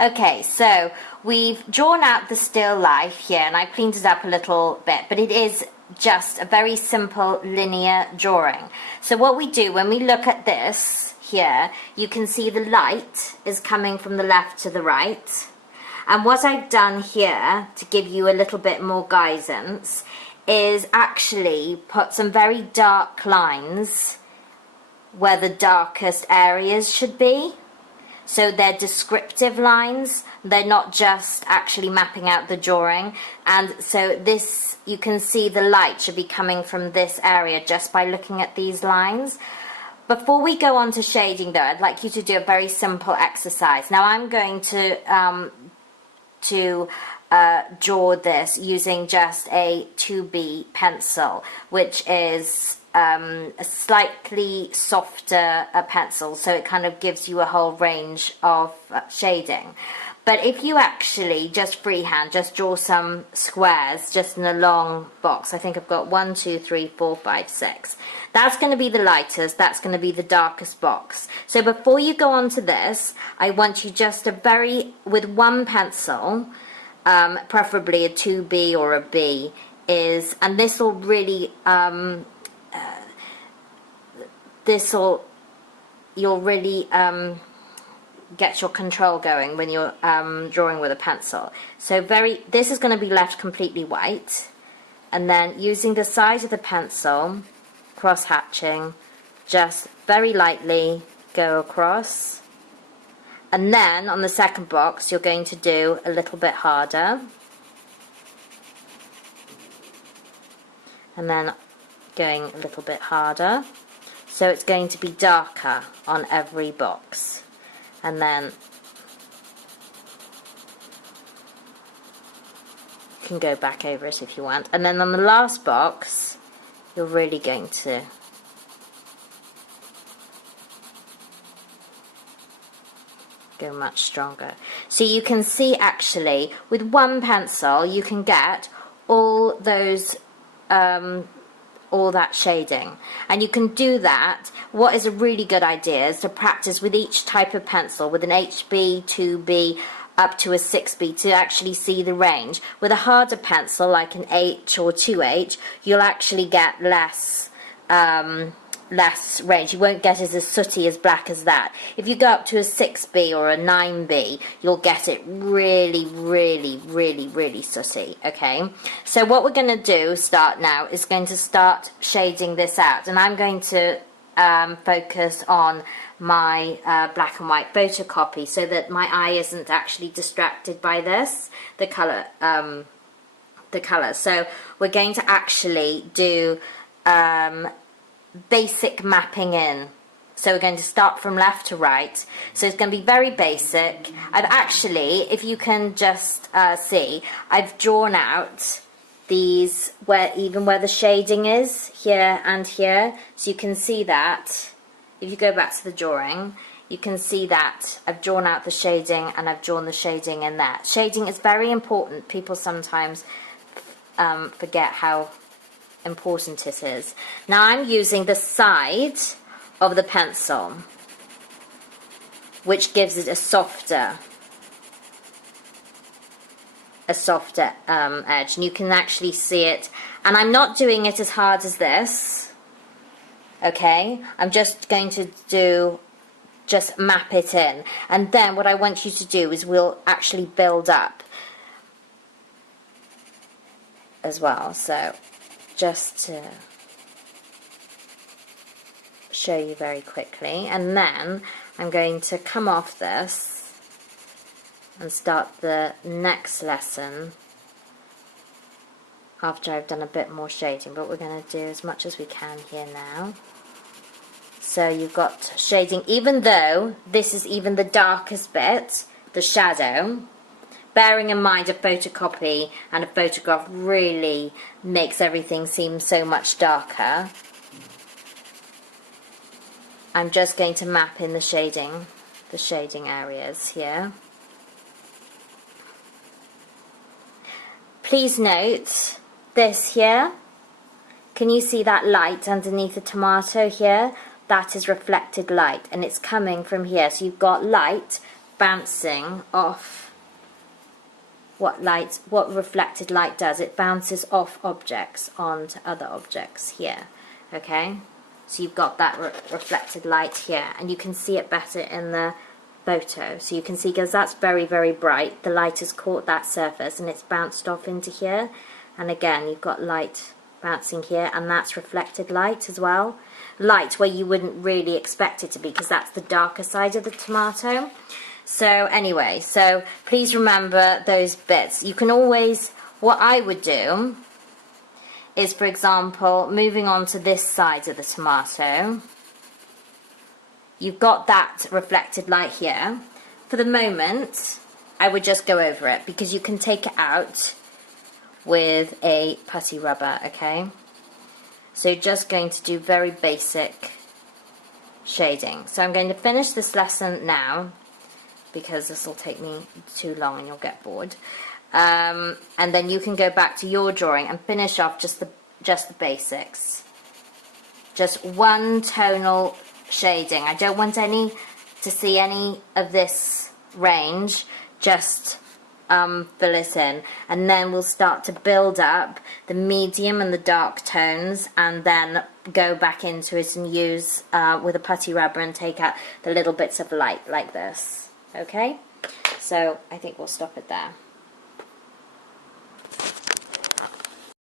Okay, so we've drawn out the still life here, and I've cleaned it up a little bit, but it is just a very simple linear drawing. So what we do when we look at this here, you can see the light is coming from the left to the right. And what I've done here, to give you a little bit more guidance, is actually put some very dark lines where the darkest areas should be. So they're descriptive lines, they're not just actually mapping out the drawing. And so this, you can see the light should be coming from this area just by looking at these lines. Before we go on to shading though, I'd like you to do a very simple exercise. Now I'm going to draw this using just a 2B pencil, which is a slightly softer pencil, so it kind of gives you a whole range of shading. But if you actually just freehand, just draw some squares just in a long box. I think I've got 1, 2, 3, 4, 5, 6. That's going to be the lightest, that's going to be the darkest box. So before you go on to this, I want you just to with one pencil, preferably a 2B or a B, and this will really, you'll really get your control going when you're drawing with a pencil. So this is going to be left completely white, and then using the side of the pencil, cross hatching, just very lightly go across, and then on the second box you're going to do a little bit harder, and then going a little bit harder. So it's going to be darker on every box. And then you can go back over it if you want. And then on the last box, you're really going to go much stronger. So you can see actually with one pencil you can get all those all that shading, and you can do that. What is a really good idea is to practice with each type of pencil, with an HB, 2B, up to a 6B, to actually see the range. With a harder pencil like an H or 2H, you'll actually get less range. You won't get as sooty, as black as that. If you go up to a 6B or a 9B, you'll get it really, really, really, really sooty, okay? So what we're going to do, start now, is going to start shading this out. And I'm going to focus on my black and white photocopy so that my eye isn't actually distracted by this, the colour. So we're going to actually do basic mapping in. So we're going to start from left to right. So it's going to be very basic. I've actually, if you can just see, I've drawn out these even where the shading is, here and here. So you can see that. If you go back to the drawing, you can see that I've drawn out the shading, and I've drawn the shading in there. Shading is very important. People sometimes forget how important it is. Now I'm using the side of the pencil, which gives it a softer edge, and you can actually see it. And I'm not doing it as hard as this, okay? I'm just going to just map it in, and then what I want you to do is we'll actually build up as well. So just to show you very quickly, and then I'm going to come off this and start the next lesson after I've done a bit more shading, but we're going to do as much as we can here now. So you've got shading, even though this is even the darkest bit, the shadow. Bearing in mind a photocopy and a photograph really makes everything seem so much darker. I'm just going to map in the shading areas here. Please note this here. Can you see that light underneath the tomato here? That is reflected light, and it's coming from here. So you've got light bouncing off what reflected light does. It bounces off objects onto other objects here, okay? So you've got that reflected light here, and you can see it better in the photo. So you can see, because that's very, very bright, the light has caught that surface and it's bounced off into here. And again, you've got light bouncing here, and that's reflected light as well. Light where you wouldn't really expect it to be, because that's the darker side of the tomato. So anyway, so please remember those bits. You can always, what I would do is, for example, moving on to this side of the tomato, you've got that reflected light here. For the moment, I would just go over it, because you can take it out with a putty rubber, okay? So you're just going to do very basic shading. So I'm going to finish this lesson now, because this will take me too long and you'll get bored. And then you can go back to your drawing and finish off just the basics. Just one tonal shading. I don't want to see any of this range. Just fill it in, and then we'll start to build up the medium and the dark tones, and then go back into it and use with a putty rubber and take out the little bits of light like this. Okay, so I think we'll stop it there.